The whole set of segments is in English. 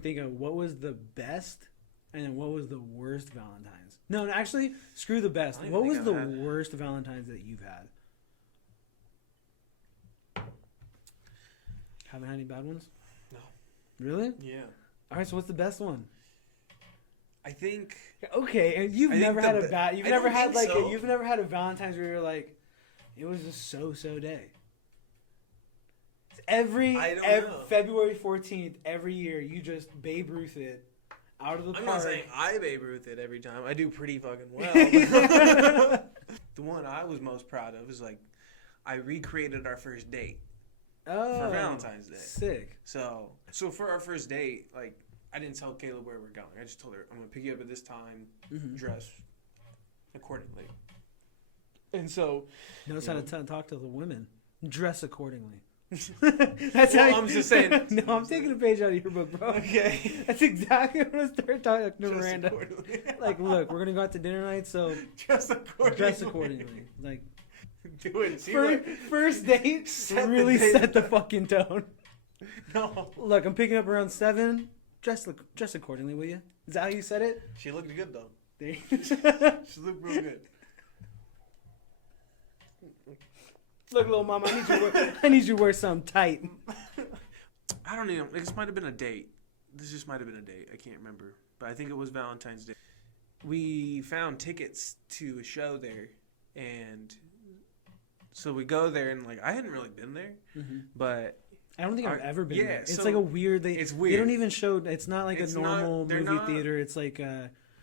and think of what was the best and then what was the worst Valentine's. No, actually, screw the best. What was the worst Valentine's that you've had? Haven't had any bad ones? No. Really? Yeah. All right, so what's the best one? I think. Okay, and you've never had a bad. You've never had like so. you've never had a Valentine's where you're like, it was a so-so day. Every February 14th, every year, you just Babe Ruth it out of the park. I'm not saying I Babe Ruth it every time. I do pretty fucking well. The one I was most proud of is like, I recreated our first date for Valentine's Day. Sick. So for our first date, like, I didn't tell Caleb where we're going. I just told her, I'm going to pick you up at this time, dress accordingly. And so... Notice how to talk to the women. Dress accordingly. That's how I'm just saying. No, I'm taking a page out of your book, bro. Okay. That's exactly what I start talking to Miranda. Like, look, we're going to go out to dinner night, so... Dress accordingly. Dress accordingly. Like... Do it. First date, set the fucking tone. No. Look, I'm picking up around 7. Dress accordingly, will you? Is that how you said it? She looked good, though. She looked real good. Look, little mama, I need you to wear something tight. I don't know. This might have been a date. This just might have been a date. I can't remember. But I think it was Valentine's Day. We found tickets to a show there. And so we go there. And, like, I hadn't really been there. But... I don't think I've ever been there. It's so like a weird... It's weird. They don't even show... It's not like a normal movie theater. It's like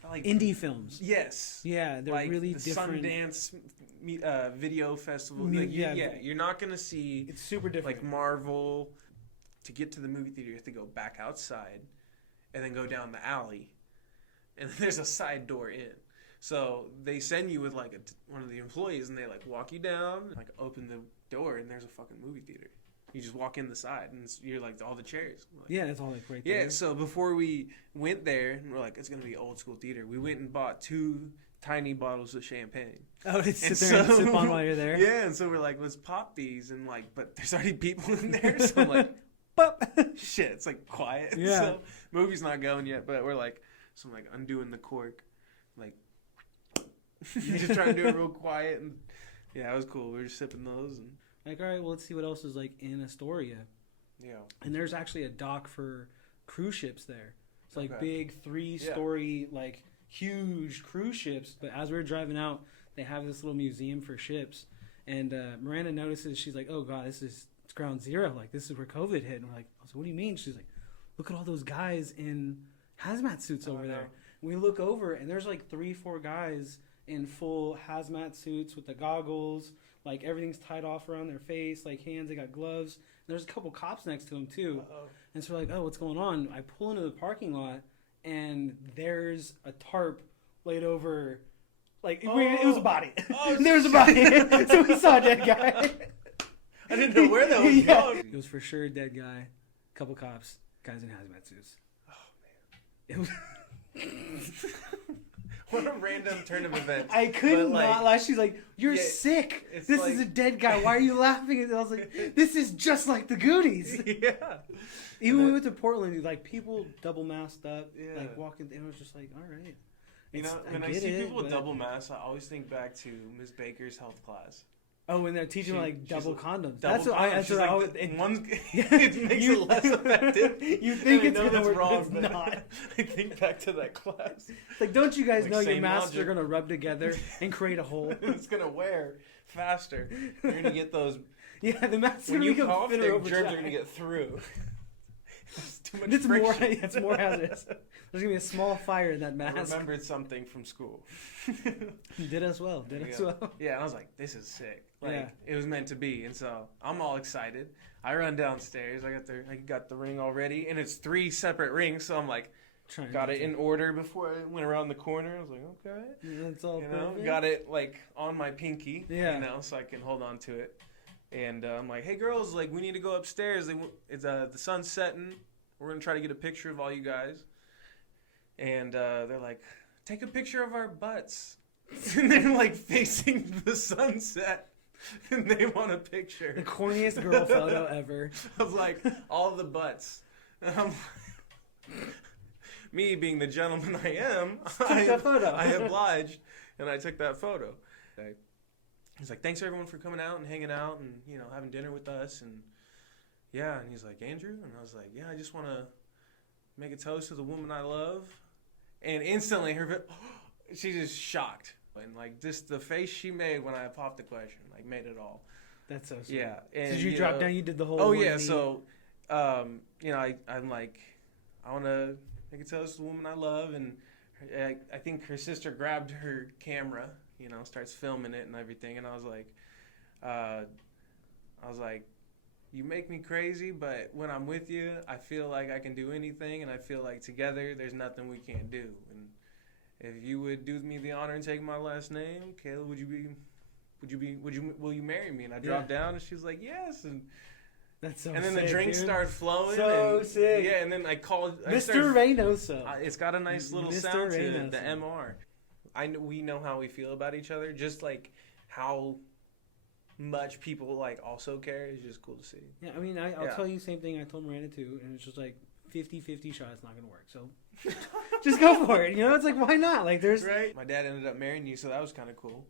indie films. Yes. Yeah, they're like really the different. Sundance video festival. You're not going to see... It's super different. Like Marvel. To get to the movie theater, you have to go back outside and then go down the alley. And there's a side door in. So they send you with like one of the employees and they like walk you down, like open the door and there's a fucking movie theater. You just walk in the side, and you're like all the chairs. Like, yeah, it's all like right there. Yeah, so before we went there, we're like, it's gonna be old school theater. We went and bought 2 tiny bottles of champagne. Oh, to sit there and sip on while you're there. Yeah, and so we're like, let's pop these, and like, but there's already people in there, so I'm like, pop. Shit, it's like quiet. Yeah. So movie's not going yet, but we're like, so I'm like undoing the cork, like, just trying to do it real quiet, and yeah, it was cool. We were just sipping those and. Like, all right, well, let's see what else is, like, in Astoria. Yeah. And there's actually a dock for cruise ships there. It's, like, big 3-story, like, huge cruise ships. But as we were driving out, they have this little museum for ships. And Miranda notices, she's like, oh, God, it's ground zero. Like, this is where COVID hit. And we're like, so what do you mean? She's like, look at all those guys in hazmat suits over there. And we look over, and there's, like, 3-4 guys in full hazmat suits with the goggles. Like, everything's tied off around their face, like hands, they got gloves. And there's a couple cops next to them, too. And so we're like, oh, what's going on? I pull into the parking lot, and there's a tarp laid over, like, it was a body. There's a body. So we saw a dead guy. I didn't know where that was going. It was for sure a dead guy, couple cops, guys in hazmat suits. Oh, man. It was... What a random turn of events. I could not laugh. She's like, you're sick. This is a dead guy. Why are you laughing? And I was like, this is just like the Goonies. Yeah. Even when we went to Portland, like, people double masked up, like, walking. It was just like, all right. You know, when I see people with double masks, I always think back to Ms. Baker's health class. Oh, when they're teaching like double condoms. That's what I always. It makes you, it less effective. You think it's gonna work, wrong, it's but not. I think back to that class. Like, don't you guys like know your masks logic. are gonna rub together and create a hole? It's gonna wear faster. You're gonna get those. Yeah, the masks when are you gonna cough, get the germs are gonna get through. It's too much friction. It's more hazardous. There's gonna be a small fire in that mask. I remembered something from school. Did us well. Yeah, and I was like, this is sick. Like, it was meant to be. And so I'm all excited. I run downstairs. I got the ring already, and it's 3 separate rings. So I'm like, got it in order before I went around the corner. I was like, okay, it's all perfect. Got it like on my pinky, yeah, so I can hold on to it. And I'm like, hey girls, like, we need to go upstairs. It's the sun's setting. We're gonna try to get a picture of all you guys. And they're like, take a picture of our butts. And they're like facing the sunset. And they want a picture. The corniest girl photo ever. Of like all the butts. And I'm like, Me being the gentleman I am, Took that photo. I obliged, and I took that photo. He's like, thanks everyone for coming out and hanging out and, you know, having dinner with us. And yeah, and he's like, Andrew? And I was like, yeah, I just want to make a toast to the woman I love. And instantly she's just shocked. And like just the face she made when I popped the question, like made it all. That's so sweet. Yeah. And, did you drop down? You did the whole. Oh yeah. So, you know, I'm like, I want to make a toast to the woman I love, and I think her sister grabbed her camera, you know, starts filming it and everything, and I was like, you make me crazy, but when I'm with you, I feel like I can do anything, and I feel like together there's nothing we can't do. And if you would do me the honor and take my last name, Kayla, will you marry me? And I dropped down, and she was like, yes, and that's so. And then sick, the drinks dude. started flowing. So and, sick. Yeah, and then I called Mr. Reynoso. It's got a nice little Mr. sound to Reynoso. it, the MR. We know how we feel about each other, just like how much people like also care is just cool to see. Yeah, I mean, I'll tell you the same thing I told Miranda too, and it's just like 50-50 shot. It's not gonna work, so just go for it. You know, it's like why not? Like there's right. My dad ended up marrying you, so that was kind of cool.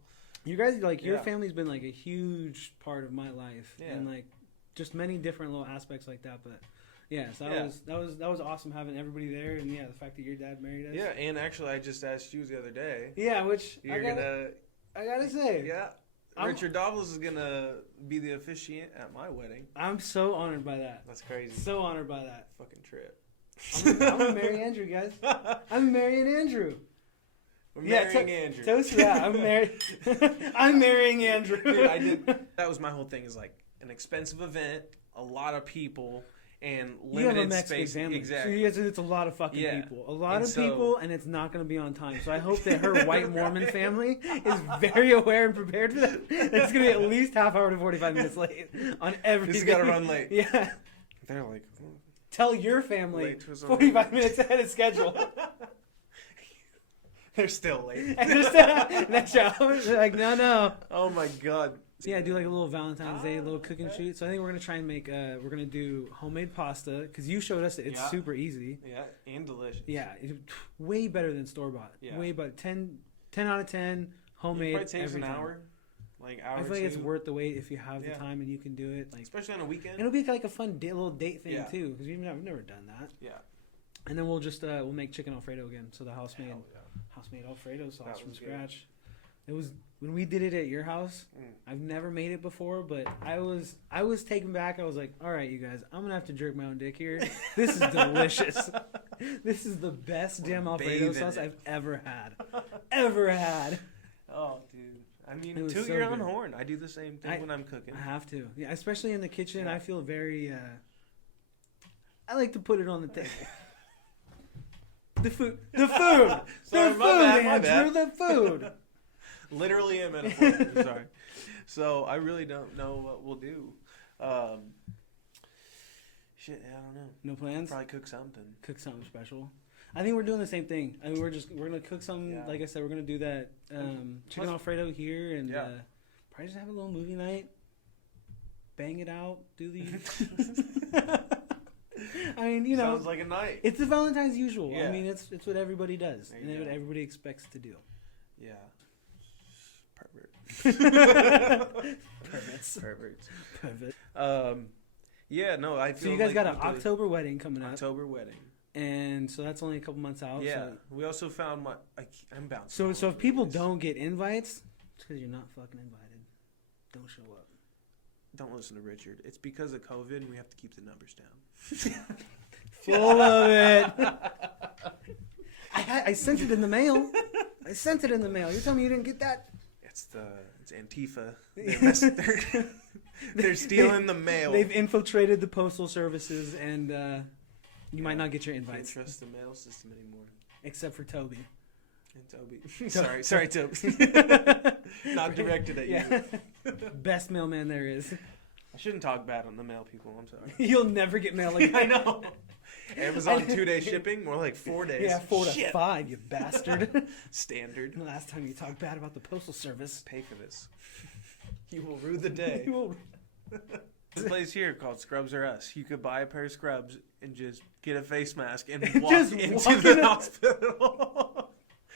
You guys like your family's been like a huge part of my life, and like just many different little aspects like that. But yeah, so that was awesome having everybody there, and the fact that your dad married us. Yeah, and actually I just asked you the other day. Yeah, which I gotta say. Yeah. Richard Dovels is gonna be the officiant at my wedding. I'm so honored by that. That's crazy. So honored by that. Fucking trip. I'm gonna marry Andrew, guys. I'm marrying Andrew. We're marrying Andrew. Toast to that. I'm marrying Andrew. Dude, that was my whole thing. Is like an expensive event, a lot of people, and limited you have a Mexican space. Family. Exactly. So it's a lot of fucking people. A lot of people, and it's not going to be on time. So I hope that her white Mormon family is very aware and prepared for that. It's going to be at least half hour to 45 minutes late on everything. He's got to run late. Yeah. They're like, tell your family 45 minutes ahead of schedule. They're still late. And they're still, next show, they're like, no. Oh my god. So yeah, I do like a little Valentine's Day, a little cook and shoot. So I think we're gonna try and make, we're gonna do homemade pasta because you showed us it's super easy. Yeah, and delicious. Yeah, way better than store bought. Yeah. Way better. 10 out of 10 homemade. It probably takes an hour. I feel like it's worth the wait if you have the time and you can do it. Like especially on a weekend. It'll be like a fun little date thing too because we've never done that. Yeah. And then we'll just we'll make chicken Alfredo again. So the house-made Alfredo sauce from scratch. It was when we did it at your house. I've never made it before, but I was taken back. I was like, all right, you guys, I'm gonna have to jerk my own dick here. This is delicious. This is the best damn Alfredo sauce I've ever had. Oh, dude. I mean, toot your own horn. I do the same thing when I'm cooking. I have to. Yeah, especially in the kitchen. Yeah. I feel very. I like to put it on the table. The food. Sorry, my bad. The food. Literally a metaphor. I'm sorry. So I really don't know what we'll do. Shit, I don't know. No plans? Probably cook something. Cook something special. I think we're doing the same thing. I mean, we're gonna cook something. Like I said, we're gonna do that chicken Alfredo here, and probably just have a little movie night. Bang it out. Do the. I mean, you know, sounds like a night. It's the Valentine's usual. Yeah. I mean, it's what everybody does, and what everybody expects to do. Yeah. Perverts. Yeah, no, I feel. So you guys got an October wedding coming up. October wedding. And so that's only a couple months out. Yeah. So. We also found I'm bouncing. So if people don't get invites, it's because you're not fucking invited. Don't show up. Don't listen to Richard. It's because of COVID and we have to keep the numbers down. Full of it. I sent it in the mail. You're telling me you didn't get that? It's Antifa. They're stealing the mail. They've infiltrated the postal services, and you might not get your invites. Can't trust the mail system anymore. Except for Toby. And Toby. Sorry, Toby. Not directed at you. Best mailman there is. I shouldn't talk bad on the mail people. I'm sorry. You'll never get mail again. I know. Amazon 2-day shipping, more like 4 days. Yeah, 4 to 5, you bastard. Standard. The last time you talked bad about the postal service. Pay for this. You will rue the day. There's a place here called Scrubs R Us. You could buy a pair of scrubs and just get a face mask and walk into the hospital.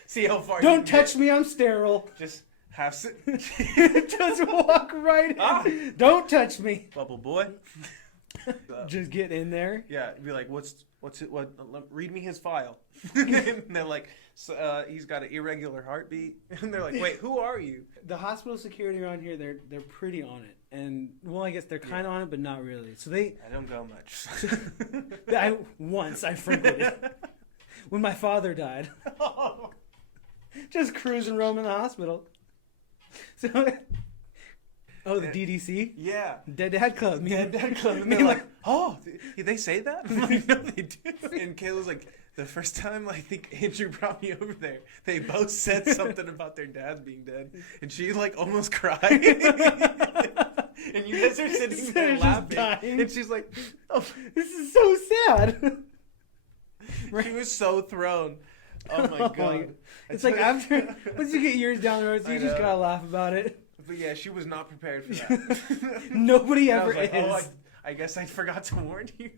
See how far. Don't touch me. I'm sterile. Just have. Just walk right in. Don't touch me. Bubble boy. Just get in there. Yeah, be like, what's it? What? Read me his file. And they're like, he's got an irregular heartbeat. And they're like, wait, who are you? The hospital security around here, they're pretty on it, and well, I guess they're kind of on it, but not really. So I don't go much. Once I frequented it when my father died. Just cruising around in the hospital. So, the DDC? Yeah. Dead Dad Club. Dead Dad Club. And they're like, oh, did they say that? I'm like, no, they do. And Kayla's like, the first time I think Andrew brought me over there, they both said something about their dads being dead. And she like almost cried. And you guys are sitting there laughing. Dying. And she's like, oh, this is so sad. She was so thrown. Oh my God. It's like after, once you get years down the road, so you just gotta laugh about it. But yeah, she was not prepared for that. Nobody ever like, is. Oh, I guess I forgot to warn you.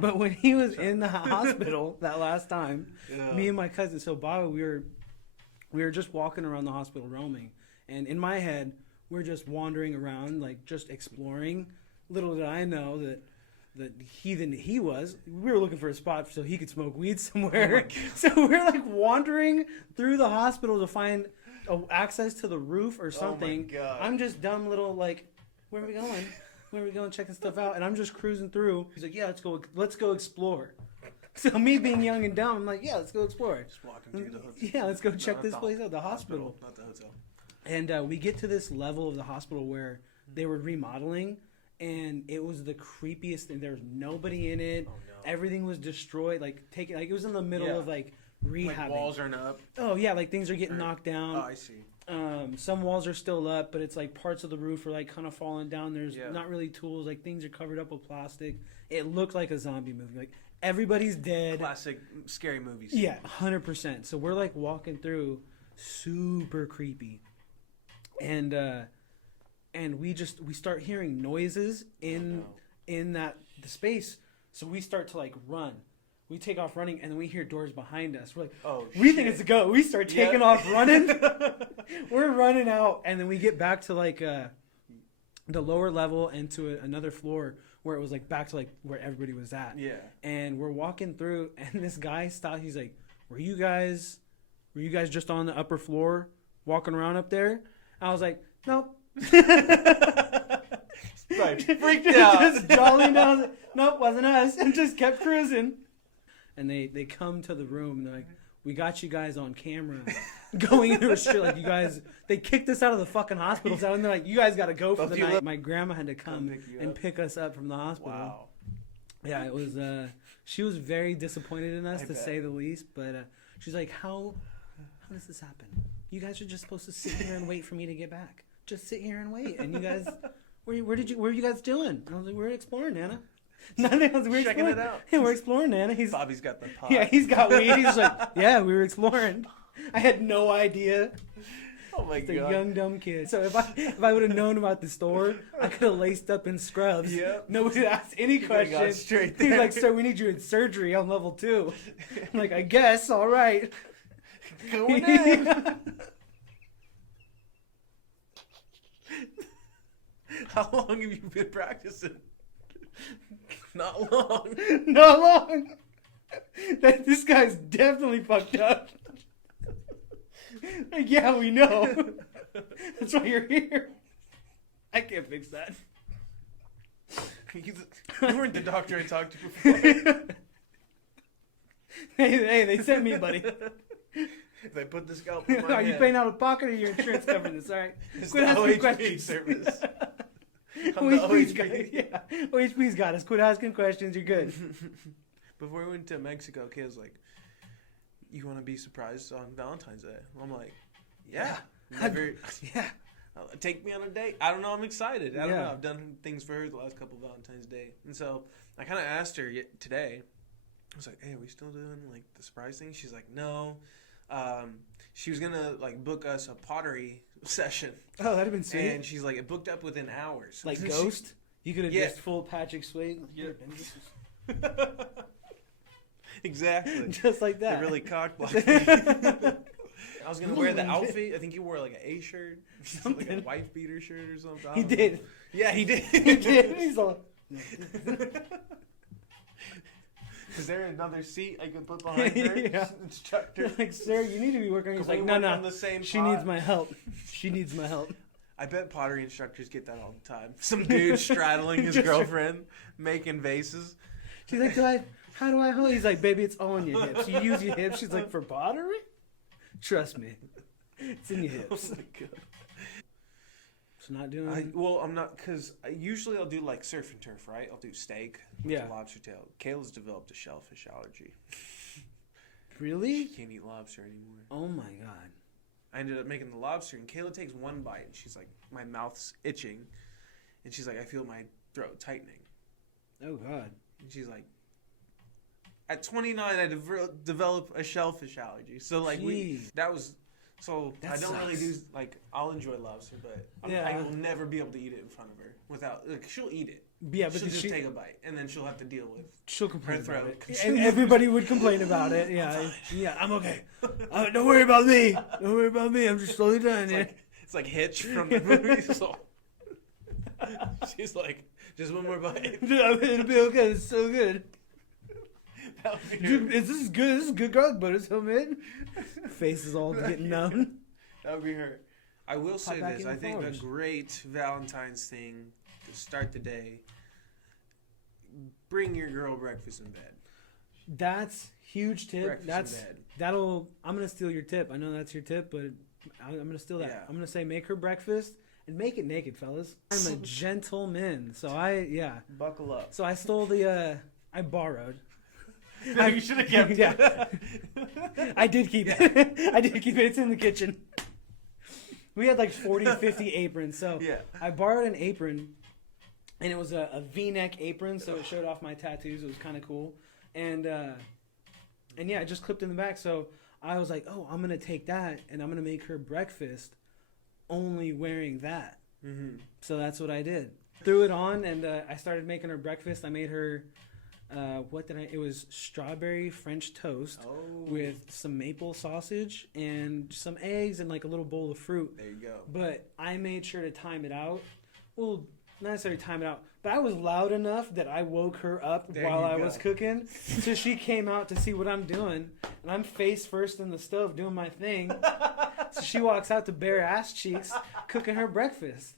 But when he was in the hospital that last time, me and my cousin, so Baba, we were just walking around the hospital roaming. And in my head, we're just wandering around, like just exploring. Little did I know that heathen he was, we were looking for a spot so he could smoke weed somewhere. So we're like wandering through the hospital to find access to the roof or something. Oh my God. I'm just dumb little like, where are we going? Where are we going? Checking stuff out, and I'm just cruising through. He's like, yeah, let's go explore. So me being young and dumb, I'm like, yeah, let's go explore. Just walking through the hotel. Yeah, let's go check this place out, the hospital. Not the hotel. And we get to this level of the hospital where they were remodeling, and it was the creepiest thing. There was nobody in it. Oh, no. Everything was destroyed. Like it was in the middle of like rehabbing. Like walls aren't up. Oh yeah, like things are getting knocked down. Oh, I see. Some walls are still up, but it's like parts of the roof are like kind of falling down. There's not really tools. Like things are covered up with plastic. It looked like a zombie movie. Like everybody's dead. Classic scary movies. Yeah, 100%. So we're like walking through, super creepy, and we start hearing noises in the space. So we start to like run. We take off running, and then we hear doors behind us. We're like, oh, we think it's a go. We start taking off running. We're running out, and then we get back to like the lower level and to another floor where it was like back to like where everybody was at. Yeah. And we're walking through, and this guy stopped. He's like, were you guys just on the upper floor walking around up there? I was like, nope. Right. Freaked out. Just jolly down. Nope, wasn't us. And just kept cruising. And they come to the room, and they're like, we got you guys on camera going into a shit. Like, you guys, they kicked us out of the fucking hospital. So they're like, you guys got to go for the night. My grandma had to come and pick us up from the hospital. Wow. Yeah, it was, she was very disappointed in us, to say the least. But she's like, how does this happen? You guys are just supposed to sit here and wait for me to get back. Just sit here and wait. And you guys, what are you guys doing? And I was like, we're exploring, Nana. Nothing else. We're checking it out. Yeah, we're exploring, Nana. Bobby's got the pot. Yeah, he's got weed. He's like, yeah, we were exploring. I had no idea. Oh my God. A young dumb kid. So if I would have known about the store, I could have laced up in scrubs. Yep. Nobody asked any questions. Straight there. He's like, sir, we need you in surgery on level 2. I'm like, I guess. All right. Going in. How long have you been practicing? Not long. Not long. This guy's definitely fucked up. Like, yeah, we know. That's why you're here. I can't fix that. You weren't the doctor I talked to before. Hey, they sent me, buddy. They put the scalp in my Are you paying out of pocket, or your insurance covering this? All right. Quit asking questions. Service. OHP's got us. Quit asking questions. You're good. Before we went to Mexico, Kay was like, you want to be surprised on Valentine's Day? I'm like, yeah. Never, yeah. Take me on a date. I don't know. I'm excited. I don't know. I've done things for her the last couple of Valentine's Day. And so I kind of asked her today. I was like, hey, are we still doing like the surprise thing? She's like, no. She was going to like book us a pottery session. Oh, that'd have been sweet. And she's like, it booked up within hours. Like Ghost? You could have just full Patrick Swayze. Yeah. Exactly. Just like that. They really cock blocked me. I was gonna wear the outfit. I think he wore like an A shirt, like a wife beater shirt or something. He did. Yeah, he did. He did. He's all. Is there another seat I could put behind her? Yeah. Instructor. Like, sir, you need to be working. He's like, no. She needs my help. She needs my help. I bet pottery instructors get that all the time. Some dude straddling his girlfriend, making vases. She's like, how do I hold? He's like, baby, it's all in your hips. You use your hips. She's like, for pottery? Trust me. It's in your hips. Oh my God. It's not doing I'm not, because usually I'll do like surf and turf, right? I'll do steak with a lobster tail. Kayla's developed a shellfish allergy. Really? She can't eat lobster anymore. Oh my God. I ended up making the lobster, and Kayla takes one bite, and she's like, my mouth's itching. And she's like, I feel my throat tightening. Oh, God. And she's like, at 29, I developed a shellfish allergy. So, like, I don't really do, like, I'll enjoy lobster, but I will never be able to eat it in front of her without, like, she'll eat it. Yeah, but she'll just take a bite, and then she'll have to deal with complain her throat. About it. And everybody would complain about it. Yeah, I'm okay. Don't worry about me. Don't worry about me. I'm just slowly dying here. It's like Hitch from the movie. So she's like, just one more bite. It'll be okay. It's so good. Dude, this is good. This is good garlic butter. So man, face is all getting numb. That would be her. I will say this. I think a great Valentine's thing to start the day. Bring your girl breakfast in bed. That's huge tip. Breakfast in bed. I'm gonna steal your tip. I know that's your tip, but I'm gonna steal that. Yeah. I'm gonna say make her breakfast and make it naked, fellas. I'm a gentleman, so buckle up. So I stole I borrowed. You should have kept it. Yeah. I did keep it. I did keep it. It's in the kitchen. We had like 40, 50 aprons, so I borrowed an apron. And it was a V-neck apron, so it showed off my tattoos. It was kind of cool. And yeah, it just clipped in the back. So I was like, oh, I'm going to take that, and I'm going to make her breakfast only wearing that. Mm-hmm. So that's what I did. Threw it on, and I started making her breakfast. I made her, it was strawberry French toast with some maple sausage and some eggs and like a little bowl of fruit. There you go. But I made sure to time it out. Well, not necessarily time it out, but I was loud enough that I woke her up while I was cooking. So she came out to see what I'm doing, and I'm face first in the stove doing my thing. So she walks out to bare ass cheeks cooking her breakfast.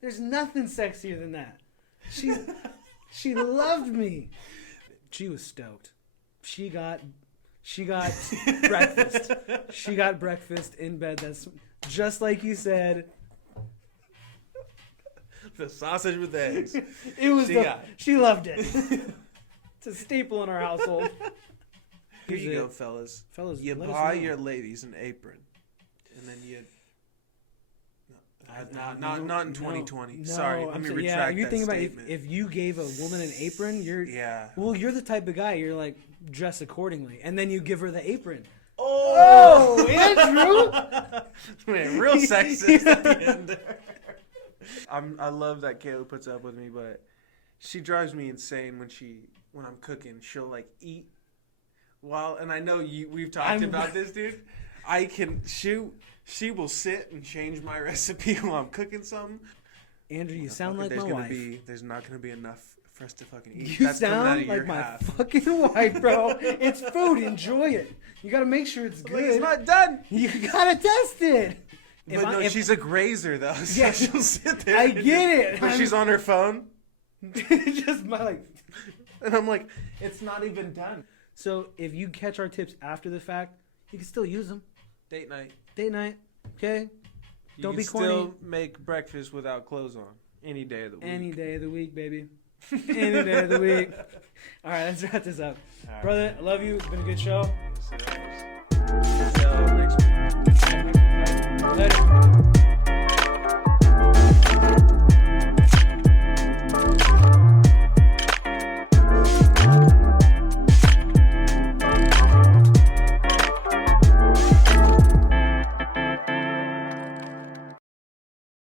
There's nothing sexier than that. She loved me. She was stoked. She got breakfast. She got breakfast in bed. That's just like you said. The sausage with eggs. It was she loved it. It's a staple in our household. Here you go, fellas. You buy your ladies an apron, and then you. Not in 2020. Sorry, let me retract that statement. If you gave a woman an apron, you're the type of guy. You're like dress accordingly, and then you give her the apron. Oh, Andrew! Man, real sexist at the end. I love that Kayla puts up with me, but she drives me insane when I'm cooking. She'll like eat and I know we've talked about this, dude. She will sit and change my recipe while I'm cooking something. Andrew, you sound like my wife. There's not going to be enough for us to fucking eat. You sound like my fucking wife, bro. It's food. Enjoy it. You got to make sure it's good. Like, it's not done. You got to test it. But she's a grazer, though. So yeah, she'll sit there. I get it. But she's on her phone. Just and I'm like, it's not even done. So if you catch our tips after the fact, you can still use them. Date night. Okay? Don't be corny. Still make breakfast without clothes on. Any day of the week. Any day of the week, baby. Any day of the week. All right, let's wrap this up. Brother, I love you. It's been a good show.